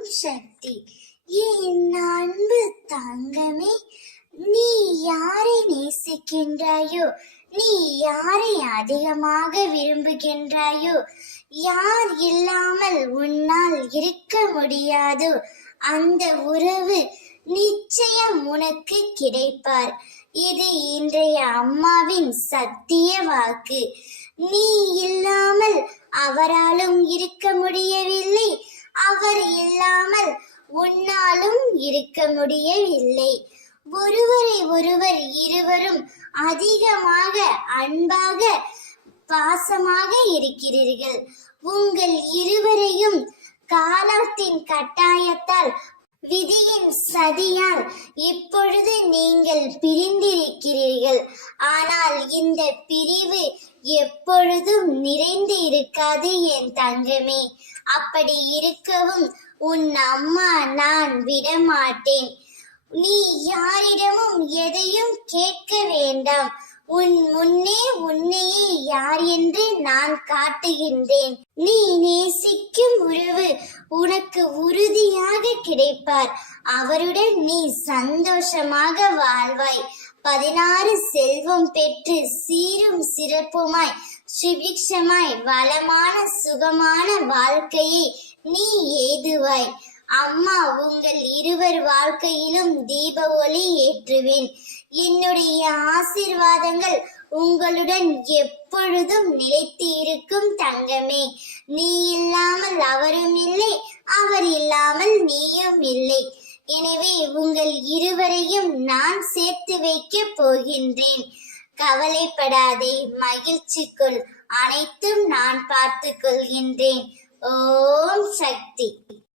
ஓம் சக்தி. என் அன்பு தங்கமே, நீ யாரை நேசிக்கின்றாயோ, நீ யாரை அதிகமாக விரும்புகின்றாயோ, யார் இல்லாமல் உன்னால் இருக்க முடியாதோ அந்த உறவு நிச்சயம் உனக்கு கிடைப்பார். இது இன்றைய அம்மாவின் சத்திய வாக்கு. நீ இல்லாமல் அவராலும் இருக்க முடியவில்லை, அவர் இல்லாமல் உன்னாலும் இருக்க முடியவில்லை. ஒருவரை ஒருவர் இருவரும் அதிகமாக அன்பாக பாசமாக இருக்கிறீர்கள். உங்கள் இருவரையும் காலத்தின் கட்டாயத்தால், விதியின் சதியால் இப்பொழுது நீங்கள் பிரிந்திருக்கிறீர்கள். ஆனால் இந்த பிரிவு எப்பொழுதும் நிறைந்து இருக்காது என் தங்கமே. அப்படி இருக்கவும் உன் அம்மா நான் விடமாட்டேன். நீ யாரிடமும் எதையும் கேட்க வேண்டாம். உன் முன்னே உன்னையே யார் என்று நான் காட்டுகின்றேன். நீ நேசிக்கும் உறவு உனக்கு உறுதியாக கிடைப்பார். அவருடன் நீ சந்தோஷமாக வாழ்வாய். 16 செல்வம் பெற்று சீரும் சிறப்புமாய் சுபிக்ஷமாய் வளமான சுகமான வாழ்க்கையை நீ எய்துவாய். அம்மா உங்கள் இருவர் வாழ்க்கையிலும் தீப ஒளி ஏற்றுவேன். என்னுடைய ஆசீர்வாதங்கள் உங்களுடன் எப்பொழுதும் நிலைத்து இருக்கும் தங்கமே. நீ இல்லாமல் அவரும் இல்லை, அவர் இல்லாமல் நீயும் இல்லை. எனவே உங்கள் இருவரையும் நான் சேர்த்து வைக்க போகின்றேன். கவலைப்படாதே, மகிழ்ச்சிக்குள், அனைத்தும் நான் பார்த்து கொள்கின்றேன். ஓம் சக்தி.